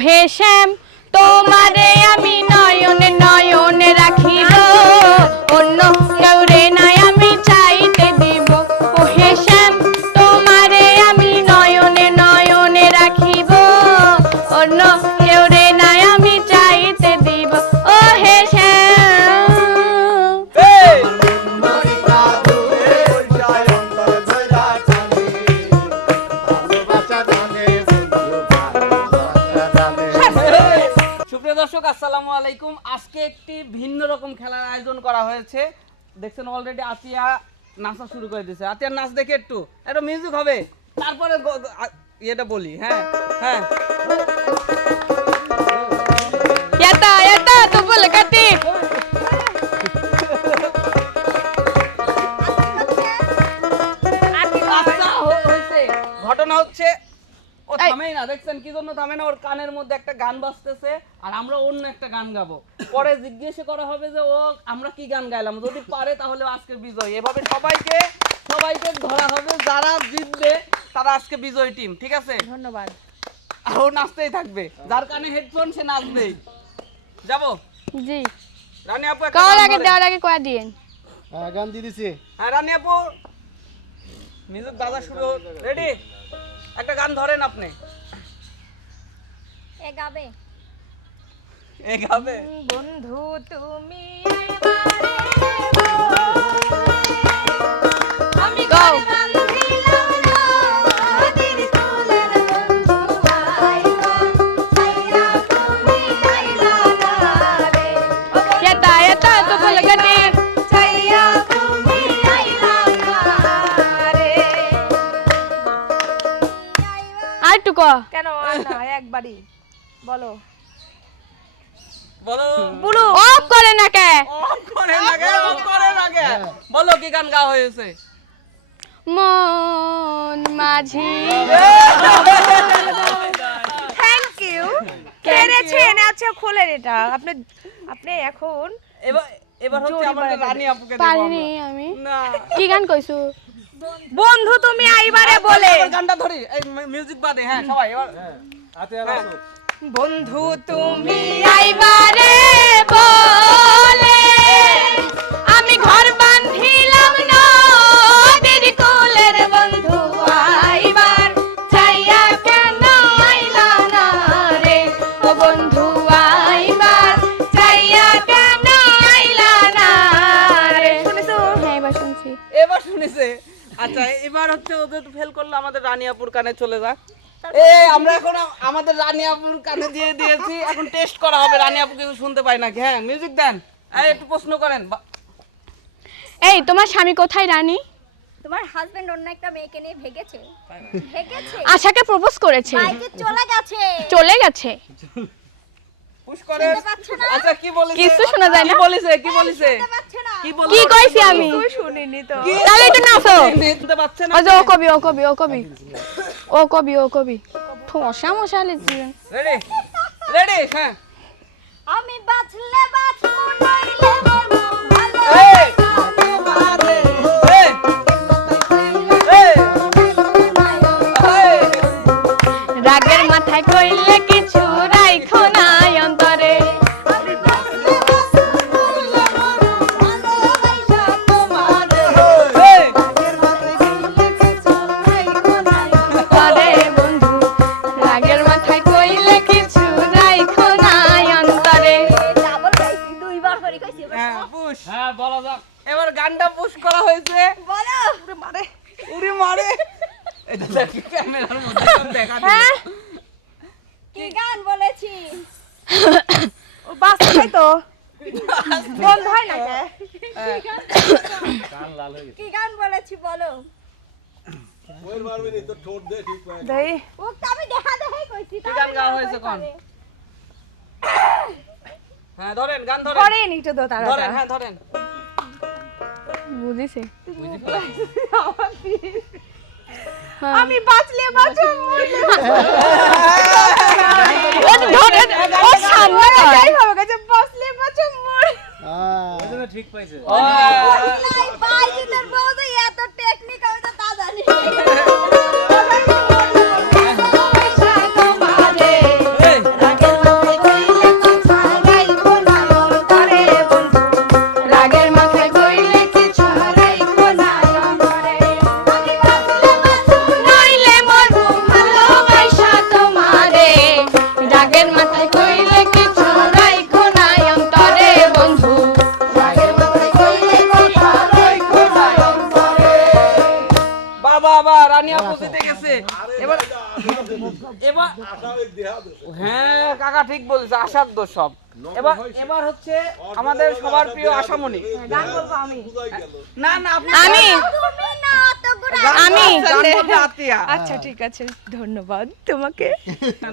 হে শ্যাম তোমারে আমি নয়নে সুপ্রিয় দর্শক আসসালামু আলাইকুম। আজকে একটি ভিন্ন রকম খেলার আয়োজন করা হয়েছে। দেখছেন অলরেডি আতিয়া নাচা শুরু করে দিয়েছে আতিয়ার নাচ দেখে একটু একটা মিউজিক হবে। তারপরে ইয়েটা বলি হ্যাঁ হ্যাঁ। আচ্ছা ঘটনা হচ্ছে ও থামেই না দেখছেন? কি জন্য থামে না? ওর কানের মধ্যে একটা গান বাজতেছে আর আমরা অন্য একটা গান গাবো। পরে জিজ্ঞেস করা হবে যে ও আমরা কি গান গাইলাম? যদি পারে তাহলে আজকে বিজয়। এভাবে সবাইকে সবাইকে ধরা হবে যারা জিতবে তারা আজকে বিজয় টিম ঠিক আছে? ধন্যবাদ। আর ও নাচতেই থাকবে। যার কানে হেডফোন সে নাচবেই। যাব? জি। রানী আপু কাওয়ার আগে দেওয়ার আগে কয়া দিয়েন। হ্যাঁ গান দিয়ে দিছি। হ্যাঁ রানী আপু। মিউজিক বাজা শুরু রেডি একটা গান ধরেন আপনি। এ গাবে। এ গাবে। বন্ধু তুমি আমি না একবারই বলো বলো বুলু অফ করে না কে অফ করে লাগে অফ করে লাগে বলো কি গান গাওয়া হয়েছে মন মাঝি থ্যাংক ইউ পেরেছেন আচ্ছা খোলেন এটা আপনি আপনি এখন এবার এবার হচ্ছে আমাদের রানী আপুকে দেবো পারিনি আমরা। আমি না কি গান কইছু বন্ধু তুমি আইবারে বলে গানটা ধরি এই মিউজিক বাদে হ্যাঁ সবাই এবার হ্যাঁ। বন্ধু তুমি আইবারে বলে আমি ঘর বান্ধিলাম নদীর কোলের বন্ধু আইবার। চাইয়া কেন আইলা না রে? ও বন্ধু আইবার। চাইয়া কেন আইলা না রে? শুনেছো? হ্যাঁ এবার শুনছি। এবার শুনেছে। আচ্ছা এবার হচ্ছে ওদের ফেল করল আমাদের রানিয়াপুর কানে চলে যাক এ আমরা এখন আমাদের রানী আপুর কানে দিয়ে দিয়েছি। এখন টেস্ট করা হবে রানী আপু কিছু শুনতে পাই নাকি? হ্যাঁ মিউজিক দেন। এই একটু প্রশ্ন করেন। বা- এই তোমার স্বামী কোথায় রানী? তোমার হাজবেন্ড অন্য একটা মেয়েকে নিয়ে ভেগেছে। ভেগেছে? আশাকে প্রপোজ করেছে। চলে গেছে। চলে গেছে? পুশ করেন? আচ্ছা কি বলেছে? কিছু শোনা যায় কি না। বলেছে? কি বলেছে? শুনতে পাচ্ছে না? কি বলেছে? কি কইছি আমি? শুনিনি তো। তাহলে একটু নাচো শুনতে পাচ্ছে না ও কবি ও কবি ও কবি। ও কবি ও কবি। ঠোসা মশালে জীবন রেডি রেডি হ্যাঁ। আমি বাঁচলে বাঁচবো নইলে ধরেন হ্যাঁ ধরেন। বুঝিছে। আমি বাঁচলে বাঁচো মরলে ও সামনে যাই হবে কাছে বাঁচলে বাঁচো মর হ্যাঁ ও জিতে গেছে। এবার এবার হ্যাঁ কাকা ঠিক বলছে আশার দোষ সব। এবার এবার হচ্ছে আমাদের সবার প্রিয় আশামণি। না না আমি আমি আতিয়া। আচ্ছা ঠিক আছে ধন্যবাদ তোমাকে।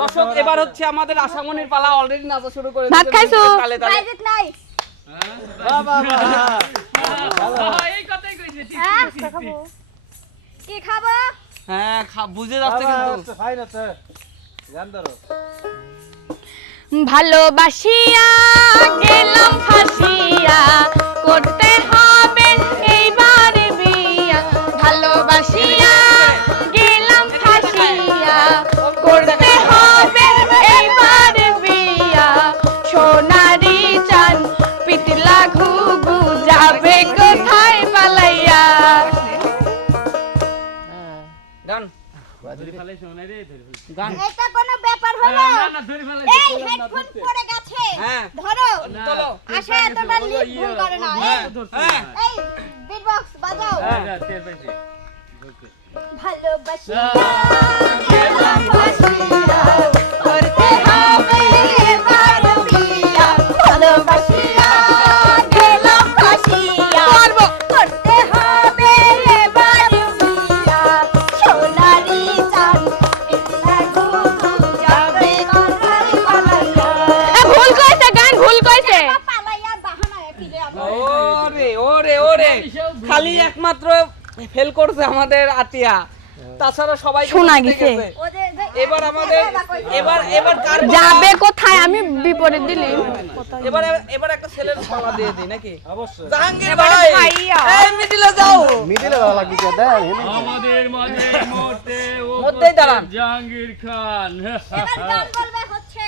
দর্শক এবার হচ্ছে আমাদের আশামণির পালা অলরেডি নাচা শুরু করে ভাত খাইছো? হ্যাঁ কি খাব? হ্যাঁ খা- বুঝে যাচ্ছে কিন্তু ফাইন হচ্ছে। গান ধরো। ভালোবাসিয়া গেলাম ফাঁসিয়া করতে হবে গান। এটা কোনো ব্যাপার হলো? এই হেডফোন পড়ে গেছে। হ্যাঁ। ধরো। চলো আশা এতটা লিপ ভুল করে না এই, বিট বক্স বাজাও। ভালোবাসিয়া গেলাম ফাঁসিয়া, করতে খালি একমাত্র ফেল করছে আমাদের আতিয়া। তাছাড়া সবাই শোনা গেছে। এবার আমাদের এবার এবার কার যাবে কোথায়? আমি বিপরীত দিলি। এবার এবার একটা ছেলের পালা দিয়ে দিই নাকি? অবশ্যই। জাহাঙ্গীর ভাই। এই মিডিলে যাও। মিডিলে ভালো লাগবে আমাদের মাঝে মধ্যেই দাঁড়ান। জাহাঙ্গীর খান। হচ্ছে।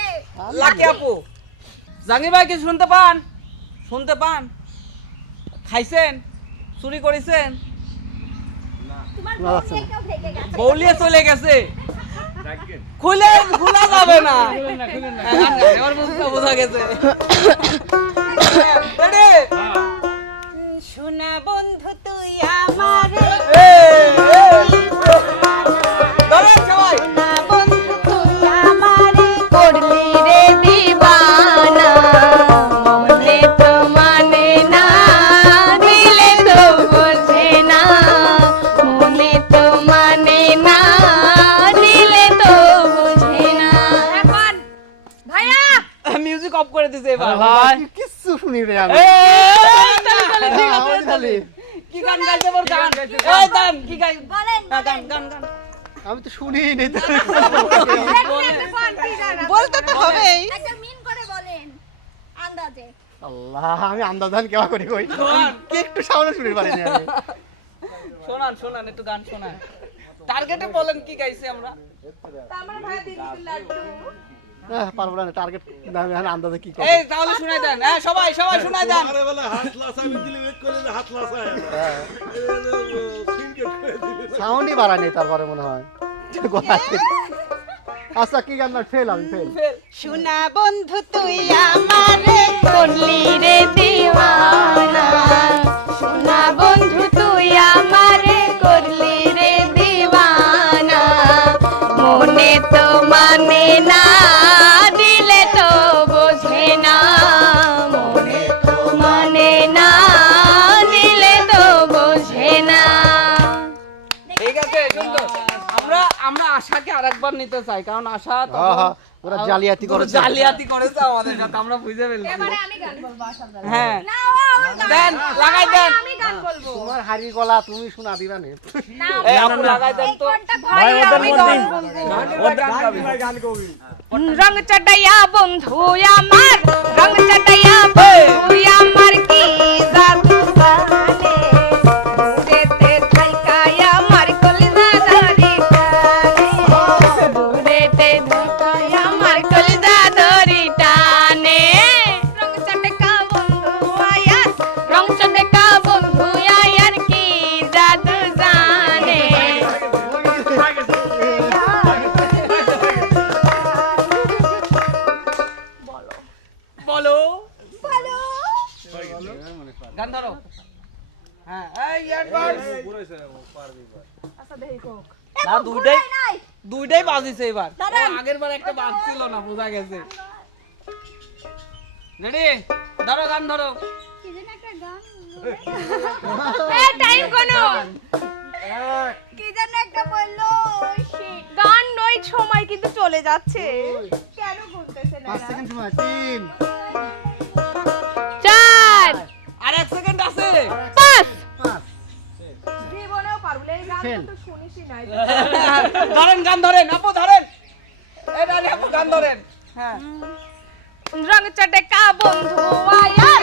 লাকি আপু। জাহাঙ্গীর ভাই কি শুনতে পান? শুনতে পান? খাইছেন? চুরি করেছেন? বৌলিয়ে চলে গেছে? খুলে খোলা যাবে না। হ্যাঁ, এবার বুঝতে বোঝা গেছে। Ready? শোনা বন্ধু তুই আমারে শুনি তো। বলতে তো হবেই। একটা মিন করে বলেন আন্দাজে। আল্লাহ আমি আন্দাজান কেবা করি কই? কি একটু সামনে শুনি পারি না শোনান শোনান একটু গান শোনান। টার্গেটে বলেন কি গাইছি আমরা? আহ, পারব না টার্গেট আমি আন্দাজে কি করি এই তাহলে শুনাই দেন। হ্যাঁ সবাই সবাই শুনাই দেন। সাউন্ডই বাড়ায় তারপরে মনে হয়। গলায়। আচ্ছা কি গান ফেল আমি ফেল। শোনা বন্ধু তুই আমারে করলি রে দিওয়ানা। আরেকবার নিতে চাই কারণ আশা হ্যাঁ, হ্যাঁ, ওরা জালিয়াতি করেছে। জালিয়াতি করেছে আমাদের সাথে আমরা বুঝে ফেলছি। এবারে আমি গান বলব আশা হ্যাঁ। না ও আমার গান দেন লাগাই দেন। আমি গান বলব। তোমার হাড়ি গলা তুমি শোনা দিবা নে। এই আপু লাগাই দেন তো। ভাই আমি গান রং চটাইয়া বন্ধু আমার রং চটাইয়া দুইটাই বাজিছে এবার। আগের বার একটা বাজছিল না বোঝা গেছে। রেডি ধরো গান ধরো। সময় কিন্তু চলে যাচ্ছে। কেন করতেছে না আর এক সেকেন্ড আছে। পাস। পাঁচ জীবনেও পারব এই গান তো শুনিসই নাই। ধরেন গান ধরেন আপু ধরেন। এই দাঁড়ি আপু গান ধরেন। হ্যাঁ। রং চটে কা বন্ধু আয়ার।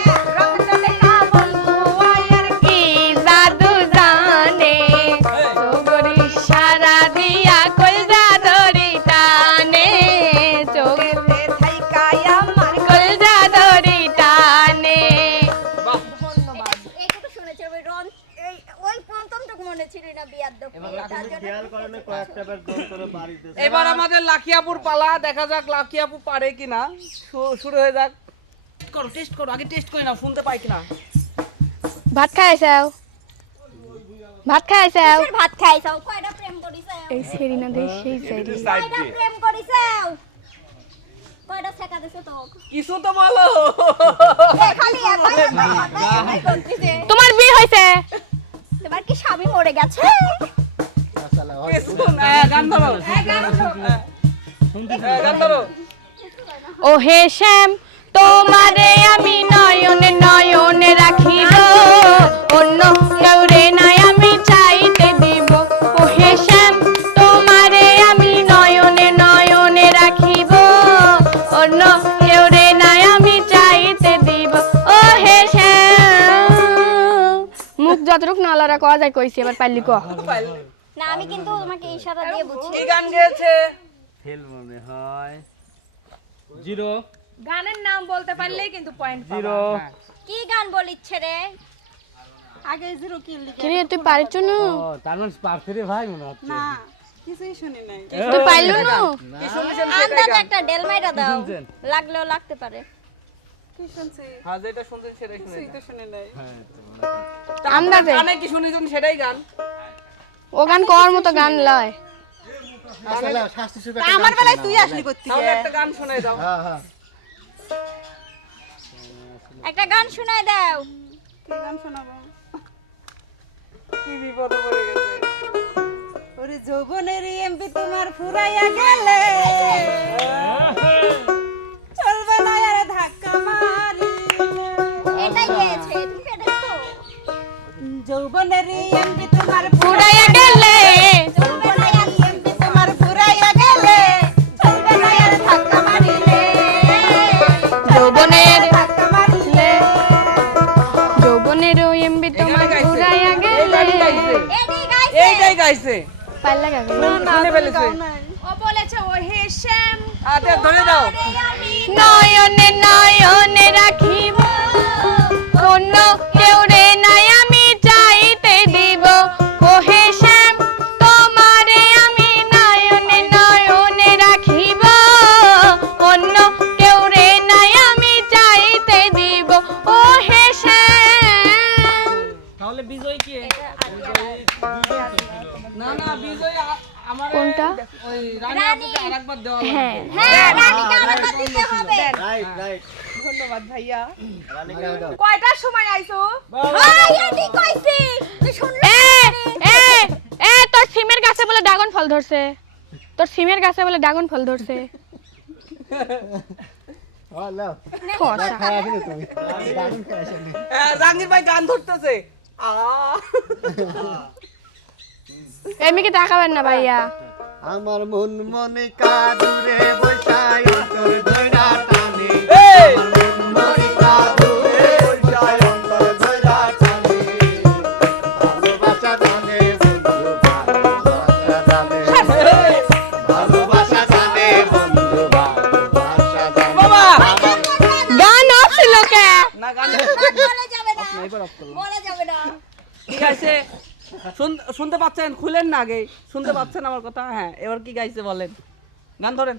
এবার আমাদের লাকি আপুর পালা দেখা যাক লাকি আপু পারে কিনা। শুরু হয়ে যাক। করো টেস্ট করো আগে টেস্ট করে নাও শুনতে পাই কিনা। ভাত খাইছাও? ভাত খাইছাও? ভাত খাইছাও? কয়টা প্রেম করিছাও? এই সেরিনা দে সেই সেরি কয়টা প্রেম করিছাও? কয়টা দিছে তো কিছু তো বলো। খালি তোমার বিয়ে হয়েছে তোমার কি স্বামী মরে গেছে? ও হে শ্যাম, তোমারে আমি নয়নে নয়নে রাখিব। অন্য কাউরে নাই আমি চাইতে দিব। ও হে শ্যাম, তোমারে আমি নয়নে নয়নে রাখিব। অন্য কেউরে নাই আমি চাইতে দিব। ও হে শ্যাম। মুখ যতটুক নালারা কয়া যায় কইছি এবার পারলি ক। না আমি কিন্তু তোমাকে ইশারা দিয়ে বুঝছি কি গান গেয়েছে? ফেল মনে হয়। জিরো। গানের নাম বলতে পারলেই কিন্তু পয়েন্ট জিরো। কি গান বলিচ্ছে রে? কিরে তুই পারিছ না তার মানে পারছে রে ভাই মনে হচ্ছে। না তুই পাইলু না? কি শুনছেন সেটাই আন্দাজ একটা ডেল মাইরা দাও? লাগলেও লাগতে পারে। হ্যাঁ যেটা শুনছেন সেটাই শুনে আন্দাজে। গানে কি শুনেছেন সেটাই গান? ও গান কর মতো গান লয়। আমার বেলায় তুই আসলি করতে একটা গান শুনে দাও। হ্যাঁ হ্যাঁ। একটা গান শোনায় দাও। কি বিপদে পড়ে গেছে। ওরে যৌবনের এমপি তোমার ফুরাইয়া গেলে। চলবে না আর ধাক্কা মারি এটাই গেছে তুমি যৌবনের এমপি গাইছে। গাইছে। এইটাই গাইছে। পাল্লা গাবে শুনে ফেলেছে। ও বলেছে ও হে শ্যাম আচ্ছা ধরে দাও নয়নে নয়নে রাখিব। কোন কেউ রে নাই রাইট ধন্যবাদ ভাইয়া। কয়টার সময় আইছো? হাই আন্টি কইছি। তুই শুনলি এ এ এ তোর সিমের গাছে বলে ড্রাগন ফল ধরছে। তোর সিমের গাছে বলে ড্রাগন ফল ধরছে। আসলে হ্যাঁ, জাহাঙ্গীর ভাই গান ধরতেছে। আ। এমনি তাকাবেন না ভাইয়া। আমার মন মনে কাদুরে বসাই অন্তর ধইরা টানে। এই! মনে কাদুরে বসাই অন্তর ধইরা টানে। ভালোবাসা জানে বন্ধু ভালোবাসা জানে। ভালোবাসা জানে বন্ধু ভালোবাসা জানে। বাবা! গান আসছিল কে? না গান বলা যাবে না। এবার অফ করলাম। বলা যাবে না। ঠিক আছে। শুন- শুনতে পাচ্ছেন খুলেন না আগে শুনতে পাচ্ছেন আমার কথা হ্যাঁ এবার কি গাইছে বলেন গান ধরেন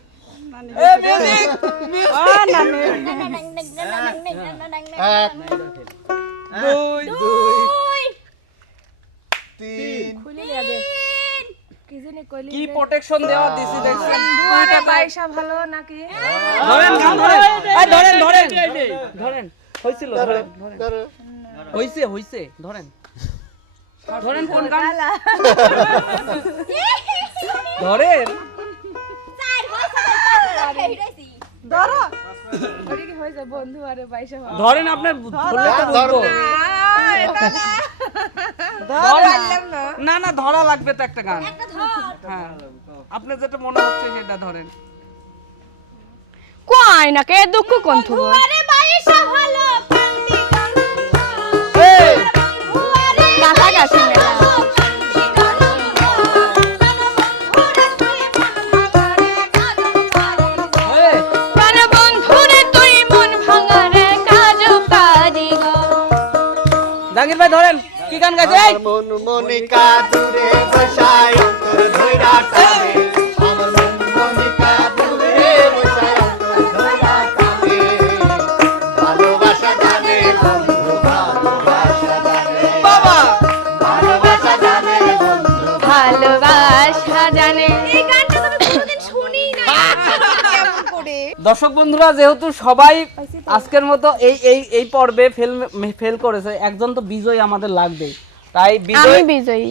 দুই দুই তিন কি প্রোটেকশন দেওয়া দিছি দেখছেন দুয়ারে পয়সা ভালো নাকি ধরেন ধরেন ধরেন ধরেন হইছিল ধরেন হইছে হইছে ধরেন ধরেন কোন গান? ধরেন। ধরো। বন্ধু আরে ধরেন আপনার ধরলে তো ধর। বুঝব ধরেন। না। না না ধরা লাগবে তো একটা গান। হ্যাঁ। আপনার যেটা মনে হচ্ছে সেটা ধরেন। কয় না কে দুঃখ কোন থুবো জাহাঙ্গীর ভাই ধরেন কি গান গাইছে? এই, মন মনিকা দূরে বসায় অন্তর ধইরা টানে। আমার মন মনিকা দূরে বসায় অন্তর ধইরা টানে। ভালোবাসা জানে বন্ধু ভালোবাসা জানে। বাবা! ভালোবাসা জানে বন্ধু ভালোবাসা জানে। এই গানটা তো কোনোদিন শুনি না দর্শক বন্ধুরা যেহেতু সবাই আজকের মতো এই এই এই পর্বে ফেল ফেল করেছে। একজন তো বিজয় আমাদের লাগবে তাই বিজয় বিজয়ী।